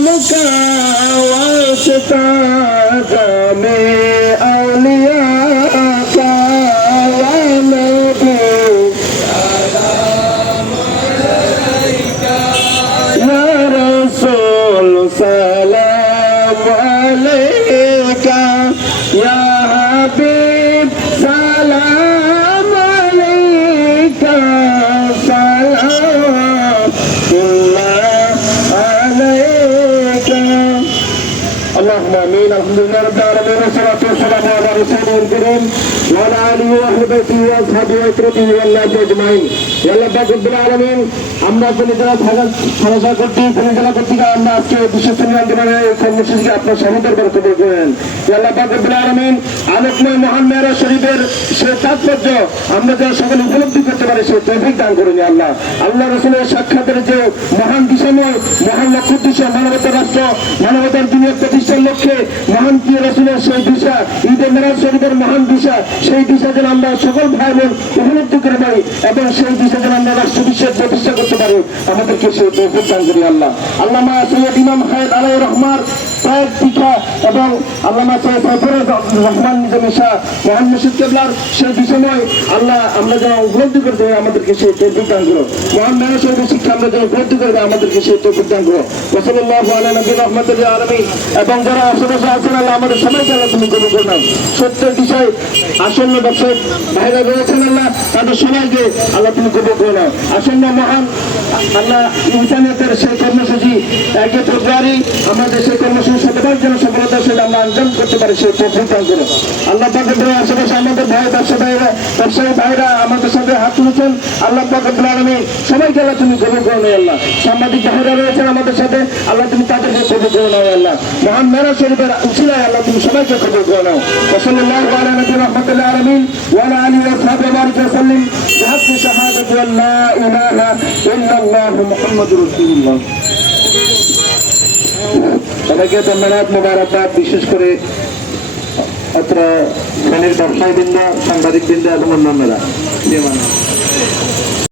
का वास्ता जामे औलिया का या नबी या रसूल सलाम अलैका या हबीब सलाम अलैका اللهم امين. الحمد لله رب العالمين والصلاه والسلام على رسوله الكريم وعلى اله واهل بيته واصحابه واترته والناس اجمعين. يا الله رب العالمين আমরা আপনারা সাহায্য করতে ফেলা করতে আমরা আজকে বিশেষ আন্দোলনের কর্মসূচিকে আপনার সমুদ্র করে কবুল করেন। ইয়া আল্লাহ রব আলামিন আলোকময় মহান মেরাজ শরীফের সেই তাৎপর্য আমরা যেন সকলে উপলব্ধি করতে পারি সেই তৌফিক দান করুন। ইয়া আল্লাহ আল্লাহ রাসূলের সাক্ষাতের যে মহান দিশাময় মহান লক্ষ্য উদ্দেশ্য মানবতার রাষ্ট্র মানবতার দুনিয়া প্রতিষ্ঠার লক্ষ্যে মহান প্রিয় রাসূলের সেই দিশা ঈদে মেরাজ শরীফের মহান দিশা সেই দিশা যেন আমরা সকল ভাই বোন উপলব্ধি করে পারি এবং সেই দিশা যেন আমরা রাষ্ট্র বিশ্বের প্রতিষ্ঠা করতে পারি আমাদেরকে সেই তৌফিক দান করি। আল্লাহ আল্লামা সৈয়দ ইমাম হায়াত আলাইহির রহমার পায়ের টিকা এবং আল্লামা সৈয়দ সাইফুর রহমান নিজামী শাহ মহান মুর্শিদ কেবলার সেই বিষয় আল্লাহ আমরা যেন উপলব্ধি করতে পারি আমাদেরকে সেই তৌফিক দান করো। মহান মেরাজ শরীফের শিক্ষা আমরা যেন উপলব্ধি করতে আমাদেরকে সেই তৌফিক দান করো। সাল্লাল্লাহু আলা নবিয়্যিনা রাহমাতুল লিল আলামিন। এবং যারা আশেপাশে আছেন আল্লাহ আমাদের সবাইকে আল্লাহ তুমি কবুল করে নাও। সত্যের বিষয় আসন্ন ব্যবসায়িক ভাইরা রয়েছেন আল্লাহ তাদের সবাইকে আল্লাহ তুমি কবুল করে নাও। আসন্ন মহান আল্লাহ ইনসানিয়তের সেই কর্মসূচি 1 ফেব্রুয়ারি আমাদের সেই কর্মসূচি শতভাগ যেন সফলতার সাথে আমরা আঞ্জাম করতে পারি সেই তৌফিক দান করো। আল্লাহ পাকের আশেপাশে আমাদের ব্যবসায়ী ভাইরা আমাদের সাথে হাত তুলেছেন আল্লাহ পাক রব্বুল আলামিন সবাইকে আল্লাহ তুমি কবুল করে নাও। আল্লাহ সাংবাদিক ভাইরা রয়েছেন আমাদের সাথে আল্লাহ তুমি তাদেরকে কবুল করে নাও। আল্লাহ মহান মেরাজ শরীফের উসিলায় আল্লাহ তুমি সবাইকে কবুল করে নাও। সাল্লাল্লাহু আলা নবিয়্যিনা রাহমাতুল আলামিন ওয়া আলা আলিহি ওয়া সাহবিহি ওয়া বারিক ওয়া সাল্লিম বিহাক্কি শাহাদাতি লা ইলাহা ইল্লাল্লাহ মুহাম্মাদুর রাসূলুল্লাহ। সবাইকে ধন্যবাদ মোবারকবাদ। বিশেষ করে অত্র ব্যবসায়ী বৃন্দ সাংবাদিক বৃন্দ এবং অন্যান্যরা।